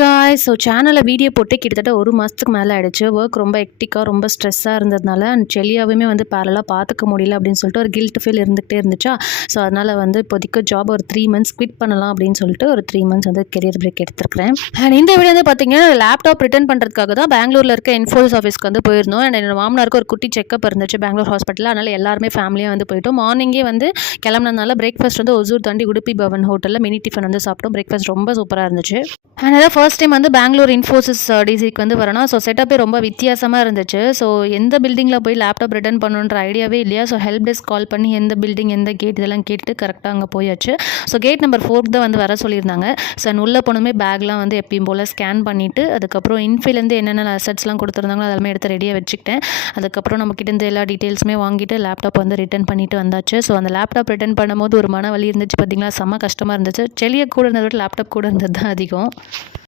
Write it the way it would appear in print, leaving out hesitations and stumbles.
Guys, so சேனலில் video போட்டு கிட்டத்தட்ட 1 மாதத்துக்கு மேலே ஆகிடுச்சு. ஒர்க் ரொம்ப ஹெக்டிக்காக ரொம்ப ஸ்ட்ரெஸ்ஸாக இருந்ததுனால செல்லியாவுமே வந்து பேரலாக பார்த்துக்க முடியல அப்படின்னு சொல்லிட்டு ஒரு கில்ட் ஃபீல் இருந்துகிட்டே இருந்துச்சா. ஸோ அதனால் வந்து இப்போதைக்கு ஜாப் ஒரு 3 மந்த்ஸ் குவிட் பண்ணலாம் அப்படின்னு சொல்லிட்டு ஒரு 3 மந்த்ஸ் வந்து கெரியர் பிரேக் எடுத்துருக்கிறேன். அண்ட் இந்த வீடியோ வந்து பார்த்தீங்கன்னா லேப்டாப் ரிட்டர்ன் பண்ணுறதுக்காக தான் பெங்களூரில் இருக்க இன்ஃபோசிஸ் ஆஃபீஸ்க்கு வந்து போயிருந்தோம். அண்ட் என்னோட மாமனாருக்கு ஒரு குட்டி செக்கப் இருந்துச்சு பெங்களூர் ஹாஸ்பிட்டலில். அதனால் எல்லாருமே ஃபேமிலியாக வந்து போயிட்டோம். மார்னிங்கே வந்து கிளம்புனதுனால பிரேக்ஃபாஸ்ட் வந்து ஒசூர் தாண்டி உடுப்பி பவன் ஹோட்டலில் மினி டிஃபன் வந்து சாப்பிட்டோம். பிரேக்ஃபாஸ்ட் ரொம்ப சூப்பராக இருந்துச்சு. அண்ட் அதான் ஃபர்ஸ்ட் டைம் வந்து பெங்களூர் இன்ஃபோசிஸ் டிசிக்கு வந்து வரணும். ஸோ செட்டப்பே ரொம்ப வித்தியாசமாக இருந்துச்சு. ஸோ எந்த பில்டிங்கில் போய் லேப்டாப் ரிட்டர்ன் பண்ணணுன்ற ஐடியாவே இல்லையா. ஸோ ஹெல்ப் டெஸ்க் கால் பண்ணி எந்த பில்டிங் எந்த கேட் இதெல்லாம் கேட்டுட்டு கரெக்டாக அங்கே போயாச்சு. ஸோ கேட் நம்பர் 4 தான் வந்து வர சொல்லியிருந்தாங்க. ஸோ உள்ளே போனோமே பேக்லாம் வந்து எப்பயும் போல் ஸ்கேன் பண்ணிவிட்டு அதுக்கப்புறம் இன்ஃபிலேருந்து என்னென்ன அசட்ஸ்லாம் கொடுத்துருந்தாங்களோ அதெல்லாமே எடுத்து ரெடியாக வச்சுக்கிட்டேன். அதுக்கப்புறம் நம்மக்கிட்ட இருந்த எல்லா டீட்டெயில்ஸுமே வாங்கிட்டு லேப்டாப் வந்து ரிட்டர்ன் பண்ணிட்டு வந்தாச்சு. ஸோ அந்த லேப்டாப் ரிட்டர்ன் பண்ணும்போது ஒரு மன வலி இருந்துச்சு பார்த்தீங்களா. செம்ம கஷ்டமாக இருந்துச்சு. செல்லியை கூட இருந்ததை விட லேப்டாப் கூட இருந்தது தான் அதிகம்.